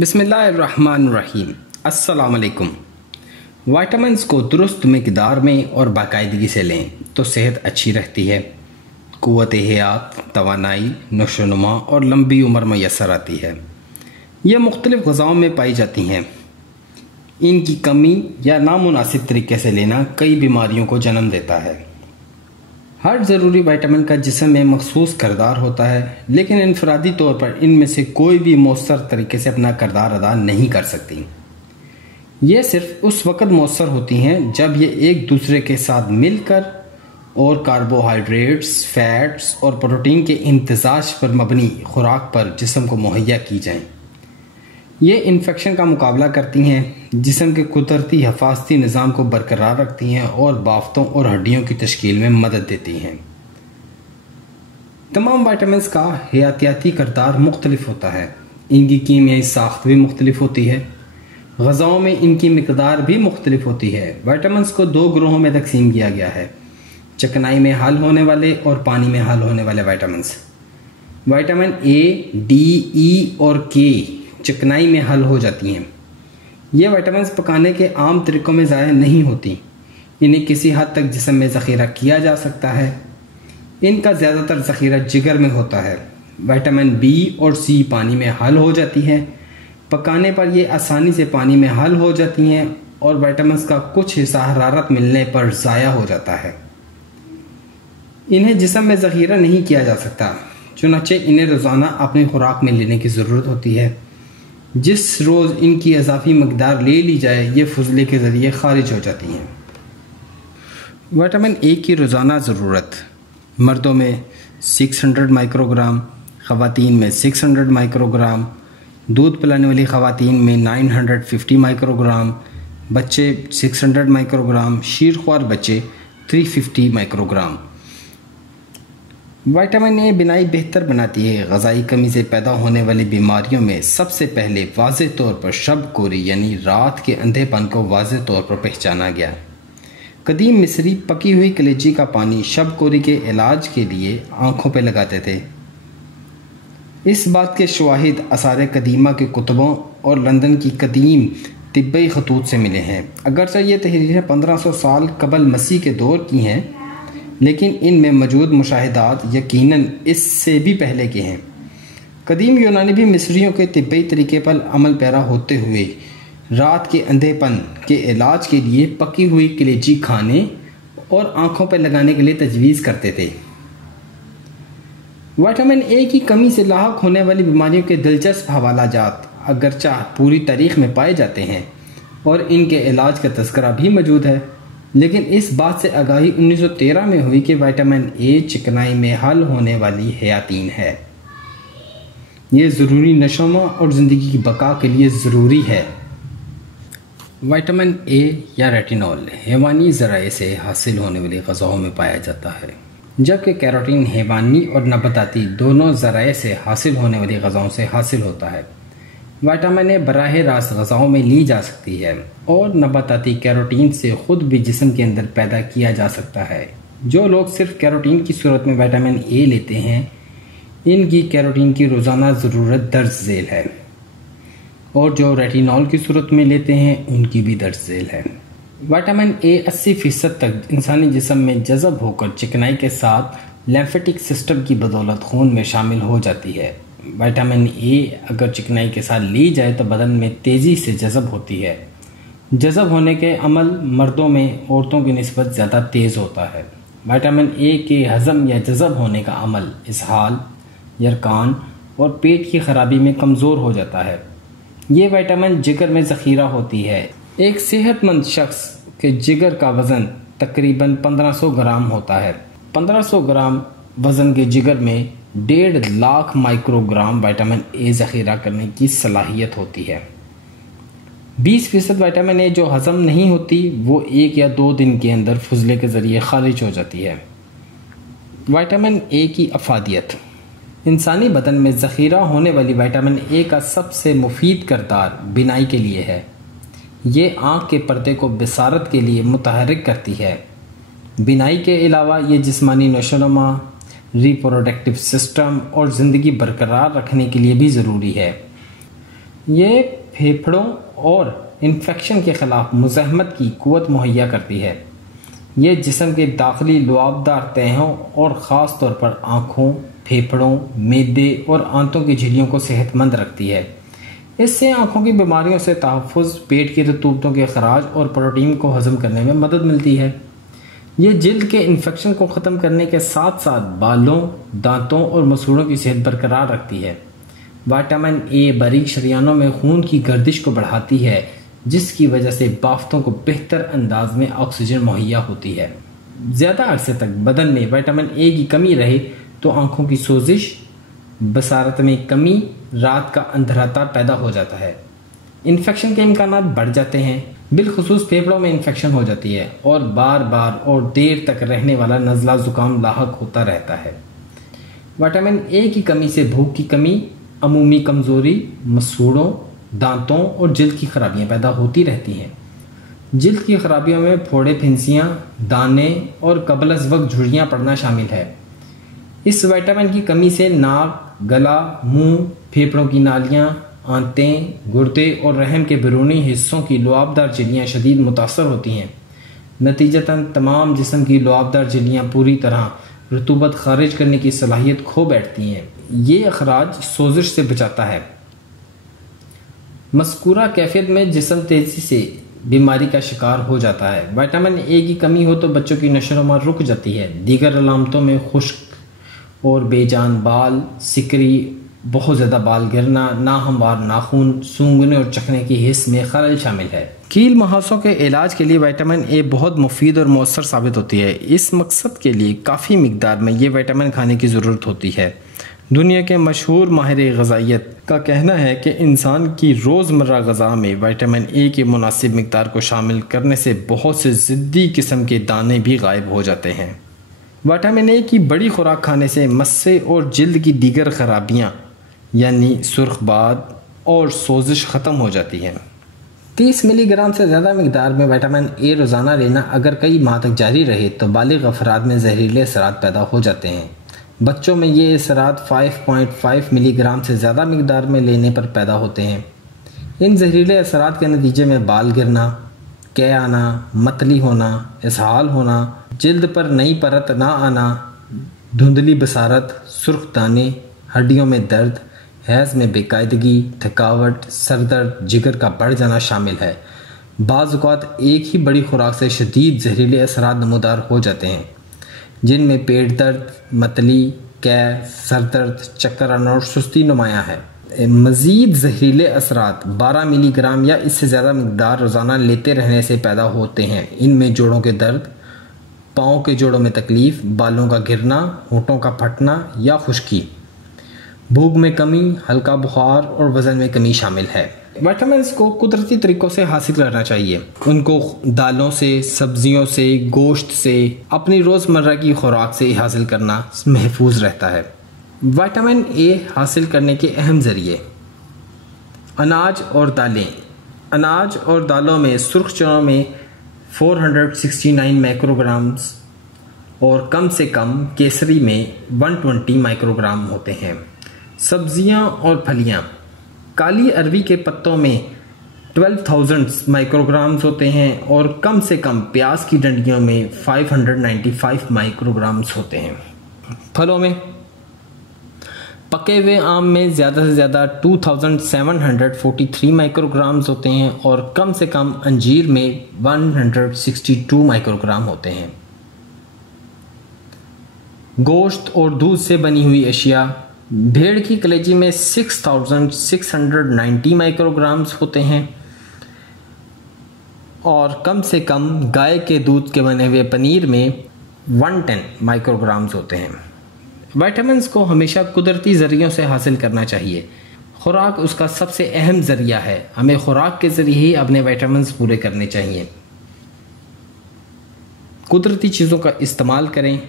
बिस्मिल्लाहिर्रहमानिर्रहीम। अस्सलाम वालेकुम। विटामिन्स को दुरुस्त मिक़दार में और बाकायदगी से लें तो सेहत अच्छी रहती है, क़ुव्वत हयात, तवानाई, नशोनुमा और लंबी उम्र मैसर आती है। ये मुख्तलिफ़ ग़िज़ाओं में पाई जाती हैं। इनकी कमी या नामुनासिब तरीके से लेना कई बीमारियों को जन्म देता है। हर ज़रूरी विटामिन का जिस्म में मखसूस किरदार होता है, लेकिन इनफरादी तौर पर इनमें से कोई भी मौसर तरीके से अपना किरदार अदा नहीं कर सकती। ये सिर्फ उस वक़्त मौसर होती हैं जब ये एक दूसरे के साथ मिलकर और कार्बोहाइड्रेट्स, फैट्स और प्रोटीन के इम्तिजाज पर मबनी खुराक पर जिस्म को मुहैया की जाएँ। ये इन्फेक्शन का मुकाबला करती हैं, जिस्म के कुदरती हिफाजती निज़ाम को बरकरार रखती हैं और बाफ्तों और हड्डियों की तश्कील में मदद देती हैं। तमाम विटामिन्स का हयातियाती किरदार मुख्तलिफ होता है। इनकी कीमियाई साख्त भी मुख्तलिफ होती है। ग़िज़ाओं में इनकी मिक़दार भी मुख्तलिफ होती है। विटामिन्स को दो ग्रोहों में तकसीम किया गया है: चिकनाई में हल होने वाले और पानी में हल होने वाले विटामिन्स। विटामिन ए, डी, ई और के चिकनाई में हल हो जाती हैं। ये विटामिन्स पकाने के आम तरीक़ों में ज़ाया नहीं होती। इन्हें किसी हद तक जिस्म में ज़ख़ीरा किया जा सकता है। इनका ज़्यादातर ज़ख़ीरा जिगर में होता है। विटामिन बी और सी पानी में हल हो जाती हैं। पकाने पर ये आसानी से पानी में हल हो जाती हैं और विटामिन्स का कुछ हिस्सा हरारत मिलने पर ज़ाया हो जाता है। इन्हें जिस्म में ज़ख़ीरा नहीं किया जा सकता, चुनांचे इन्हें रोज़ाना अपनी खुराक में लेने की ज़रूरत होती है। जिस रोज़ इनकी इजाफी मकदार ले ली जाए, ये फुजले के ज़रिए खारिज हो जाती हैं। विटामिन ए की रोज़ाना ज़रूरत मर्दों में 600 माइक्रोग्राम, ख़वातीन में 600 माइक्रोग्राम, दूध पिलाने वाली ख़वातीन में 950 माइक्रोग्राम, बच्चे 600 माइक्रोग्राम, शीरख्वार बच्चे 350 माइक्रोग्राम। विटामिन ए बिनाई बेहतर बनाती है। ग़िज़ाई कमी से पैदा होने वाली बीमारियों में सबसे पहले वाज़ेह तौर पर शब कोरी यानी रात के अंधेपन को वाज़ेह तौर पर पहचाना गया। कदीम मिस्री पकी हुई कलेजी का पानी शब कोरी के इलाज के लिए आँखों पर लगाते थे। इस बात के शवाहिद आसार कदीमा के कुतुबों और लंदन की कदीम तिब्बी खतूत से मिले हैं। अगरचे ये तहरीरें 1500 साल कबल मसीह के दौर की हैं, लेकिन इनमें मौजूद मुशाहिदात यकीनन इससे भी पहले के हैं। कदीम यूनानी भी मिस्रियों के तिब्बी तरीके पर अमल पैरा होते हुए रात के अंधेपन के इलाज के लिए पकी हुई कलेजी खाने और आँखों पर लगाने के लिए तजवीज़ करते थे। विटामिन ए की कमी से लाहक होने वाली बीमारियों के दिलचस्प हवालाजात अगरचा पूरी तारीख़ में पाए जाते हैं और इनके इलाज का तज़किरा भी मौजूद है, लेकिन इस बात से आगाही 1913 में हुई कि विटामिन ए चिकनाई में हल होने वाली हयातीन है। ये ज़रूरी नशोमा और ज़िंदगी की बका के लिए ज़रूरी है। विटामिन ए या रेटिनॉल हैवानी ज़राए से हासिल होने वाली ग़िज़ाओं में पाया जाता है, जबकि कैरोटीन हैवानी और नबाताती दोनों ज़राए से हासिल होने वाली ग़िज़ाओं से हासिल होता है। विटामिन ए बराह रास्त ग़िज़ाओं में ली जा सकती है और नबाताती कैरोटीन से ख़ुद भी जिस्म के अंदर पैदा किया जा सकता है। जो लोग सिर्फ कैरोटीन की सूरत में विटामिन ए लेते हैं, इनकी कैरोटीन की रोज़ाना ज़रूरत दर्ज झेल है, और जो रेटिनॉल की सूरत में लेते हैं उनकी भी दर्ज झेल है। विटामिन ए 80% तक इंसानी जिस्म में जज़ब होकर चिकनाई के साथ लिम्फेटिक सिस्टम की बदौलत खून में शामिल हो जाती है। विटामिन ए अगर चिकनाई के साथ ली जाए तो बदन में तेज़ी से जज़ब होती है। जज़ब होने के अमल मर्दों में औरतों की निस्बत ज़्यादा तेज़ होता है। विटामिन ए के हज़म या जज़ब होने का अमल इसहाल, यरकान और पेट की खराबी में कमज़ोर हो जाता है। ये विटामिन जिगर में ज़ख़ीरा होती है। एक सेहतमंद शख्स के जिगर का वज़न तकरीबन 1500 ग्राम होता है। 1500 ग्राम वज़न के जिगर में 1.5 लाख माइक्रोग्राम विटामिन ए ज़ख़ीरा करने की सलाहियत होती है। 20% विटामिन ए जो हज़म नहीं होती वो 1 या 2 दिन के अंदर फुजले के ज़रिए खारिज हो जाती है। विटामिन ए की अफादियत इंसानी बदन में ज़ख़ीरा होने वाली विटामिन ए का सबसे मुफीद किरदार बिनाई के लिए है। ये आँख के पर्दे को बिसारत के लिए मुतहर्रिक करती है। बिनाई के अलावा ये जिस्मानी नशोनुमा, रिप्रोडक्टिव सिस्टम और ज़िंदगी बरकरार रखने के लिए भी ज़रूरी है। ये फेफड़ों और इन्फेक्शन के ख़िलाफ़ मुज़ाहमत की क़ुव्वत मुहैया करती है। ये जिस्म के दाखिली लुआबदार तहों और ख़ास तौर पर आँखों, फेफड़ों, मैदे और आंतों की झिल्लियों को सेहतमंद रखती है। इससे आँखों की बीमारियों से तहफ़्फ़ुज़, पेट की रतूबतों के अखराज और प्रोटीन को हज़म करने में मदद मिलती है। ये जिल्द के इन्फेक्शन को ख़त्म करने के साथ साथ बालों, दांतों और मसूड़ों की सेहत बरकरार रखती है। विटामिन ए बारीक शरियानों में खून की गर्दिश को बढ़ाती है, जिसकी वजह से बाफ्तों को बेहतर अंदाज में ऑक्सीजन मुहैया होती है। ज़्यादा अरसे तक बदन में विटामिन ए की कमी रहे तो आँखों की सोजिश, बसारत में कमी, रात का अंधराता पैदा हो जाता है। इन्फेक्शन के इम्कानात बढ़ जाते हैं, बिलखुसूस फेफड़ों में इन्फेक्शन हो जाती है और बार बार और देर तक रहने वाला नज़ला ज़ुकाम लाहक होता रहता है। विटामिन ए की कमी से भूख की कमी, अमूमी कमज़ोरी, मसूड़ों, दांतों और जिल्द की खराबियां पैदा होती रहती हैं। जिल्द की खराबियों में फोड़े, फिंसियाँ, दाने और कबल अज़ वक्त झुर्रियाँ पड़ना शामिल है। इस विटामिन की कमी से नाक, गला, मुंह, फेफड़ों की नालियाँ, आंतें, गुर्दे और रहम के बैरूनी हिस्सों की लुआबदार झिल्लियाँ शदीद मुतासर होती हैं। नतीजतन तमाम जिस्म की लुआबदार झिल्लियाँ पूरी तरह रतूबत खारिज करने की सलाहियत खो बैठती हैं। ये अखराज सोजिश से बचाता है। मस्कूरा कैफियत में जिस्म तेज़ी से बीमारी का शिकार हो जाता है। विटामिन ए की कमी हो तो बच्चों की नशोनुमा रुक जाती है। दीगर अलामतों में खुश्क और बेजान बाल, सिकरी, बहुत ज़्यादा बाल गिरना, नाहमवार नाखून, सूंघने और चखने की हिस्स में खलल शामिल है। कील मुहासों के इलाज के लिए विटामिन ए बहुत मुफीद और मौसर साबित होती है। इस मकसद के लिए काफ़ी मिकदार में ये विटामिन खाने की ज़रूरत होती है। दुनिया के मशहूर माहिर ग़िज़ाइयत का कहना है कि इंसान की रोज़मर्रा ग़िज़ा में विटामिन ए की मुनासिब मिकदार को शामिल करने से बहुत से ज़िद्दी किस्म के दाने भी गायब हो जाते हैं। विटामिन ए की बड़ी खुराक खाने से मस्से और जिल्द की दीगर खराबियाँ यानी सुर्खबाद और सोजिश ख़त्म हो जाती हैं। 30 मिलीग्राम से ज़्यादा मिकदार में विटामिन ए रोज़ाना लेना अगर कई माह तक जारी रहे तो बालिग अफराद में जहरीले असरात पैदा हो जाते हैं। बच्चों में ये असरात 5.5 मिलीग्राम से ज़्यादा मिकदार में लेने पर पैदा होते हैं। इन जहरीले असरात के नतीजे में बाल गिरना, कै आना, मतली होना, इसहाल होना, जिल्द पर नई परत ना आना, धुंधली बसारत, सुर्ख दाने, हड्डियों में दर्द, हैज़ में बेकायदगी, थकावट, सरदर्द, जिगर का बढ़ जाना शामिल है। बाज़ औक़ात एक ही बड़ी खुराक से शदीद जहरीले असरात नमूदार हो जाते हैं, जिनमें पेट दर्द, मतली, कै, सरदर्द, चक्कर आना और सुस्ती नुमायाँ है। मज़ीद जहरीले असरात 12 मिलीग्राम या इससे ज़्यादा मिकदार रोज़ाना लेते रहने से पैदा होते हैं। इनमें जोड़ों के दर्द, पाँव के जोड़ों में तकलीफ़, बालों का गिरना, होंठों का फटना या खुश्की, भूख में कमी, हल्का बुखार और वज़न में कमी शामिल है। विटामिन को कुदरती तरीक़ों से हासिल करना चाहिए। उनको दालों से, सब्जियों से, गोश्त से, अपनी रोज़मर्रा की खुराक से हासिल करना महफूज रहता है। विटामिन ए हासिल करने के अहम ज़रिए: अनाज और दालें। अनाज और दालों में सुर्ख चनों में 469 माइक्रोग्राम्स और कम से कम केसरी में 120 माइक्रोग्राम होते हैं। सब्जियां और फलियां: काली अरवी के पत्तों में 12,000 माइक्रोग्राम्स होते हैं और कम से कम प्याज की डंडियों में 595 माइक्रोग्राम्स होते हैं। फलों में पके हुए आम में ज़्यादा से ज़्यादा 2743 माइक्रोग्राम्स होते हैं और कम से कम अंजीर में 162 माइक्रोग्राम होते हैं। गोश्त और दूध से बनी हुई अशिया: भेड़ की कलेजी में 6690 माइक्रोग्राम्स होते हैं और कम से कम गाय के दूध के बने हुए पनीर में 110 माइक्रोग्राम्स होते हैं। विटामिन्स को हमेशा कुदरती ज़रियों से हासिल करना चाहिए। खुराक उसका सबसे अहम ज़रिया है। हमें खुराक के ज़रिए ही अपने विटामिन्स पूरे करने चाहिए। कुदरती चीज़ों का इस्तेमाल करें,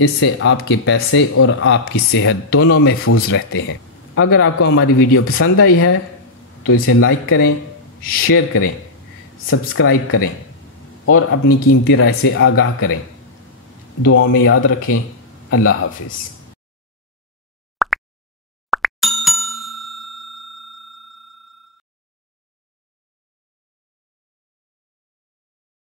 इससे आपके पैसे और आपकी सेहत दोनों महफूज रहते हैं। अगर आपको हमारी वीडियो पसंद आई है तो इसे लाइक करें, शेयर करें, सब्सक्राइब करें और अपनी कीमती राय से आगाह करें। दुआ में याद रखें। अल्लाह हाफिज़।